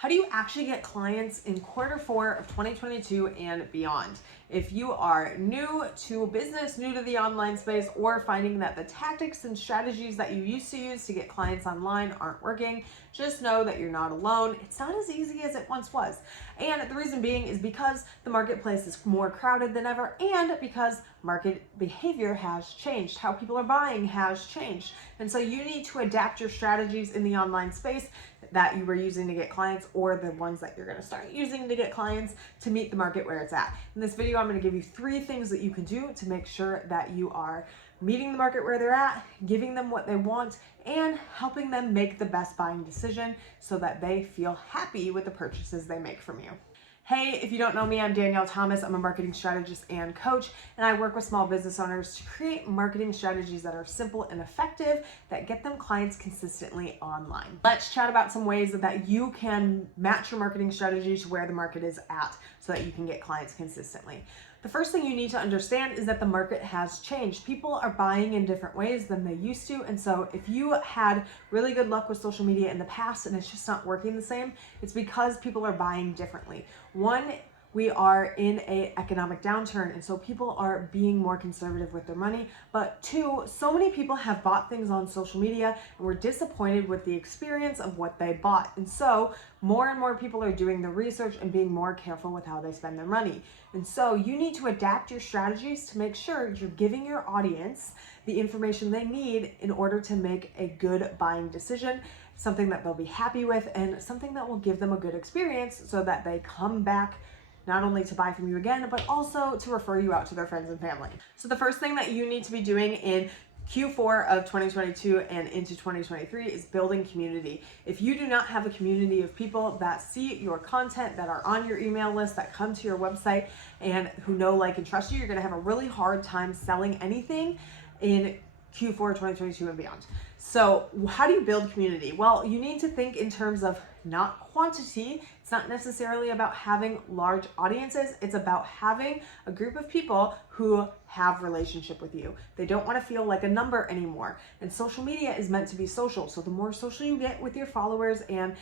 How do you actually get clients in Q4 of 2022 and beyond? If you are new to business, new to the online space, or finding that the tactics and strategies that you used to use to get clients online aren't working, just know that you're not alone. It's not as easy as it once was. And the reason being is because the marketplace is more crowded than ever, and because market behavior has changed. How people are buying has changed. And so you need to adapt your strategies in the online space that you were using to get clients, or the ones that you're going to start using to get clients, to meet the market where it's at. In this video, I'm going to give you 3 things that you can do to make sure that you are meeting the market where they're at, giving them what they want, and helping them make the best buying decision so that they feel happy with the purchases they make from you. Hey, if you don't know me, I'm Danielle Thomas. I'm a marketing strategist and coach, and I work with small business owners to create marketing strategies that are simple and effective that get them clients consistently online. Let's chat about some ways that you can match your marketing strategy to where the market is at so that you can get clients consistently. The first thing you need to understand is that the market has changed. People are buying in different ways than they used to. And so if you had really good luck with social media in the past and it's just not working the same, it's because people are buying differently. One, we are in an economic downturn, and so people are being more conservative with their money. But 2, so many people have bought things on social media and were disappointed with the experience of what they bought. And so more and more people are doing the research and being more careful with how they spend their money. And so you need to adapt your strategies to make sure you're giving your audience the information they need in order to make a good buying decision, something that they'll be happy with, and something that will give them a good experience so that they come back not only to buy from you again, but also to refer you out to their friends and family. So the first thing that you need to be doing in Q4 of 2022 and into 2023 is building community. If you do not have a community of people that see your content, that are on your email list, that come to your website, and who know, like, and trust you, you're gonna have a really hard time selling anything in Q4 2022 and beyond. So how do you build community? Well, you need to think in terms of not quantity. It's not necessarily about having large audiences. It's about having a group of people who have relationship with you. They don't want to feel like a number anymore. And social media is meant to be social. So the more social you get with your followers and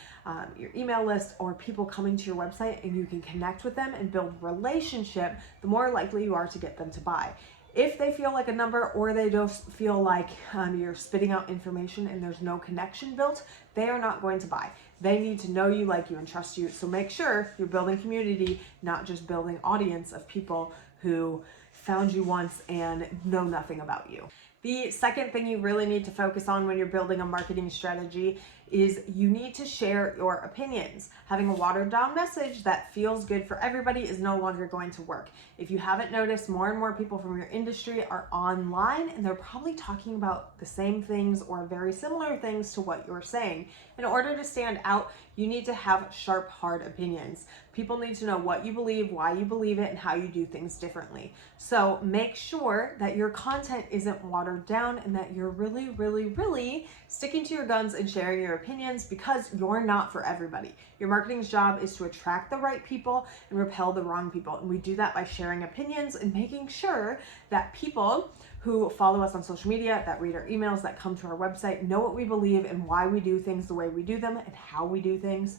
your email list, or people coming to your website and you can connect with them and build relationship, the more likely you are to get them to buy. If they feel like a number, or they don't feel like you're spitting out information and there's no connection built, they are not going to buy. They need to know you, like you, and trust you. So make sure you're building community, not just building audience of people who found you once and know nothing about you. The second thing you really need to focus on when you're building a marketing strategy is you need to share your opinions. Having a watered down message that feels good for everybody is no longer going to work. If you haven't noticed, more and more people from your industry are online, and they're probably talking about the same things or very similar things to what you're saying. In order to stand out, you need to have sharp, hard opinions. People need to know what you believe, why you believe it, and how you do things differently. So make sure that your content isn't watered down and that you're really, really, really sticking to your guns and sharing your opinions, because you're not for everybody. Your marketing's job is to attract the right people and repel the wrong people. And we do that by sharing opinions and making sure that people who follow us on social media, that read our emails, that come to our website, know what we believe and why we do things the way we do them and how we do things.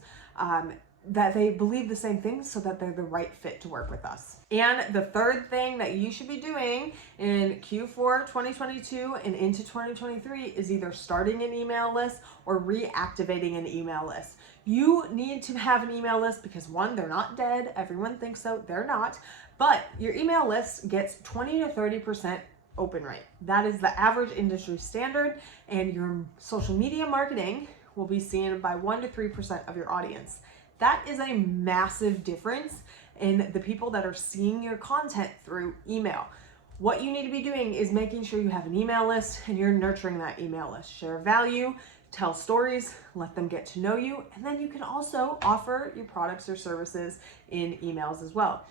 That they believe the same things so that they're the right fit to work with us. And the third thing that you should be doing in Q4 2022 and into 2023 is either starting an email list or reactivating an email list. You need to have an email list because, 1, they're not dead. Everyone thinks so. They're not. But your email list gets 20 to 30% open rate. That is the average industry standard, and your social media marketing will be seen by 1 to 3% of your audience. That is a massive difference in the people that are seeing your content through email. What you need to be doing is making sure you have an email list and you're nurturing that email list. Share value, tell stories, let them get to know you, and then you can also offer your products or services in emails as well.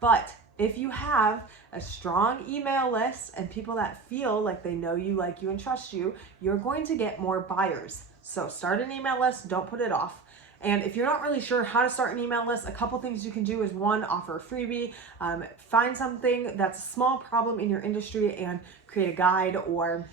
But if you have a strong email list and people that feel like they know you, like you, and trust you, you're going to get more buyers. So start an email list, don't put it off. And if you're not really sure how to start an email list, a couple things you can do is, 1, offer a freebie, find something that's a small problem in your industry and create a guide or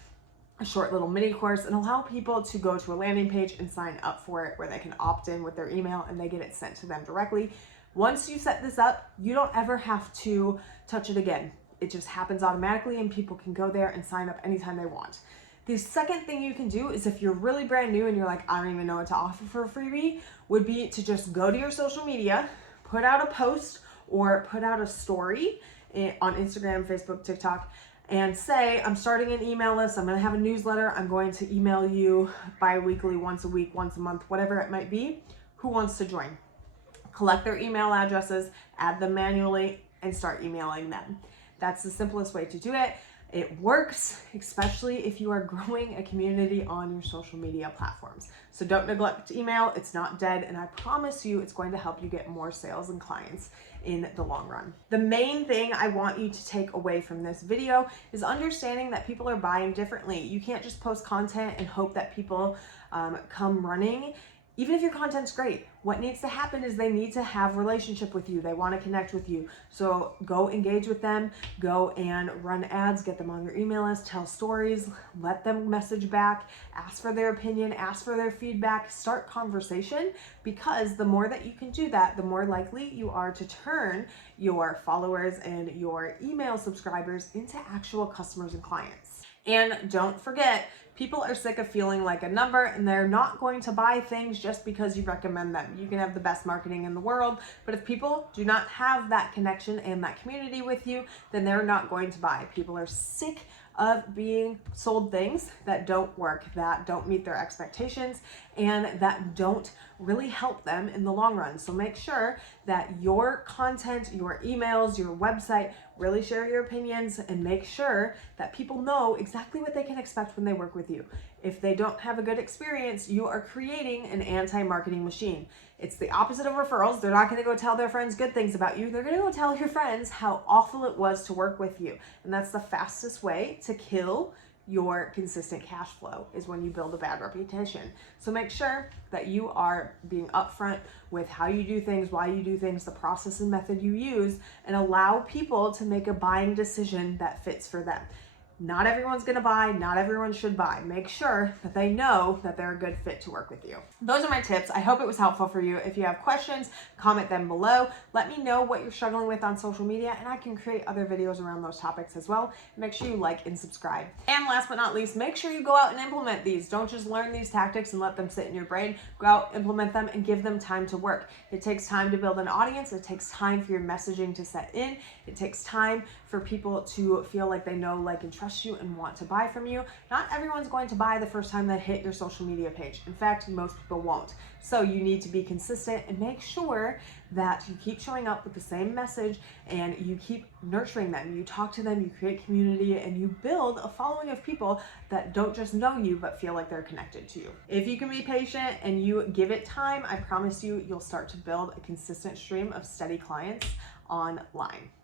a short little mini course and allow people to go to a landing page and sign up for it where they can opt in with their email and they get it sent to them directly. Once you set this up, you don't ever have to touch it again. It just happens automatically and people can go there and sign up anytime they want. The second thing you can do is if you're really brand new and you're like, I don't even know what to offer for a freebie, would be to just go to your social media, put out a post or put out a story on Instagram, Facebook, TikTok, and say, I'm starting an email list, I'm gonna have a newsletter, I'm going to email you bi-weekly, once a week, once a month, whatever it might be. Who wants to join? Collect their email addresses, add them manually, and start emailing them. That's the simplest way to do it. It works, especially if you are growing a community on your social media platforms. So don't neglect email, it's not dead, and I promise you it's going to help you get more sales and clients in the long run. The main thing I want you to take away from this video is understanding that people are buying differently. You can't just post content and hope that people come running. Even if your content's great, what needs to happen is they need to have a relationship with you. They want to connect with you. So go engage with them, go and run ads, get them on your email list, tell stories, let them message back, ask for their opinion, ask for their feedback, start conversation, because the more that you can do that, the more likely you are to turn your followers and your email subscribers into actual customers and clients. And don't forget, people are sick of feeling like a number and they're not going to buy things just because you recommend them. You can have the best marketing in the world, but if people do not have that connection and that community with you, then they're not going to buy. People are sick of being sold things that don't work, that don't meet their expectations, and that don't really help them in the long run. So make sure that your content, your emails, your website really share your opinions and make sure that people know exactly what they can expect when they work with you. If they don't have a good experience, you are creating an anti-marketing machine. It's the opposite of referrals. They're not going to go tell their friends good things about you. They're going to go tell your friends how awful it was to work with you. And that's the fastest way to kill your consistent cash flow, is when you build a bad reputation. So make sure that you are being upfront with how you do things, why you do things, the process and method you use, and allow people to make a buying decision that fits for them. Not everyone's gonna buy, not everyone should buy. Make sure that they know that they're a good fit to work with you. Those are my tips. I hope it was helpful for you. If you have questions, comment them below. Let me know what you're struggling with on social media and I can create other videos around those topics as well. Make sure you like and subscribe. And last but not least, make sure you go out and implement these. Don't just learn these tactics and let them sit in your brain. Go out, implement them, and give them time to work. It takes time to build an audience. It takes time for your messaging to set in. It takes time for people to feel like they know, like, and trust you and want to buy from you. Not everyone's going to buy the first time they hit your social media page. In fact, most people won't. So you need to be consistent and make sure that you keep showing up with the same message and you keep nurturing them. You talk to them, you create community, and you build a following of people that don't just know you but feel like they're connected to you. If you can be patient and you give it time, I promise you, you'll start to build a consistent stream of steady clients online.